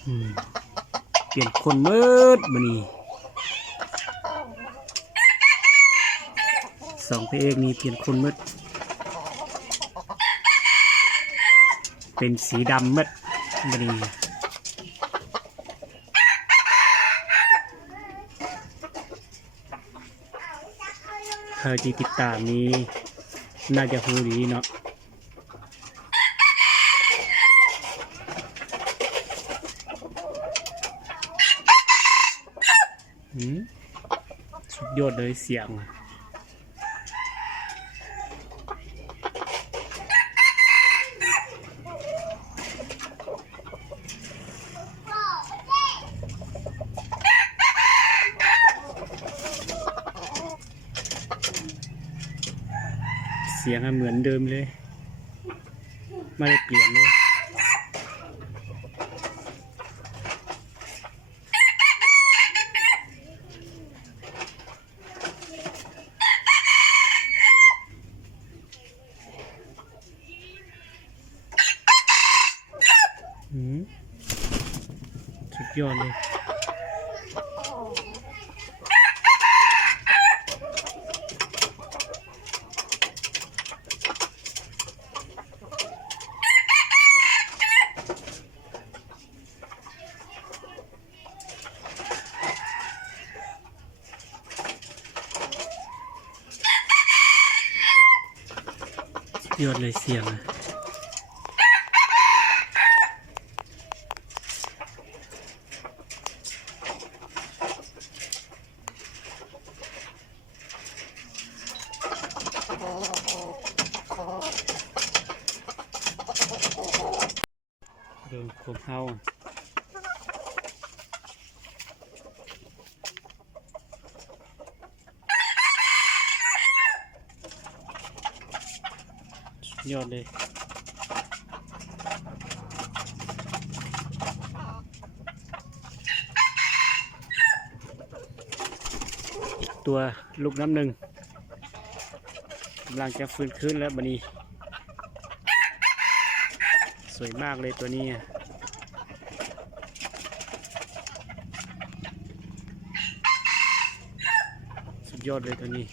เปลี่ยนคนมืดบันนี้สองพระเอกนี้เปลี่ยนคนมืดเป็นสีดำมืดบันนี้ใครที่ติดตามนี้ น่าจะฮูดีเนาะ หืม สุดยอดเลยเสียงเสียงอะเหมือนเดิมเลย ไม่ได้เปลี่ยนเลย หืม สุดยอดเลยสุดยอดเลยเสียงอะ เดินโคมเฮาอะสุดยอดเลยตัวลูกน้ำหนึ่งกำลังจะฟื้นขึ้นแล้วบันนี้ วยมากเลยตัวนี้สุดยอดเลยตัวนี้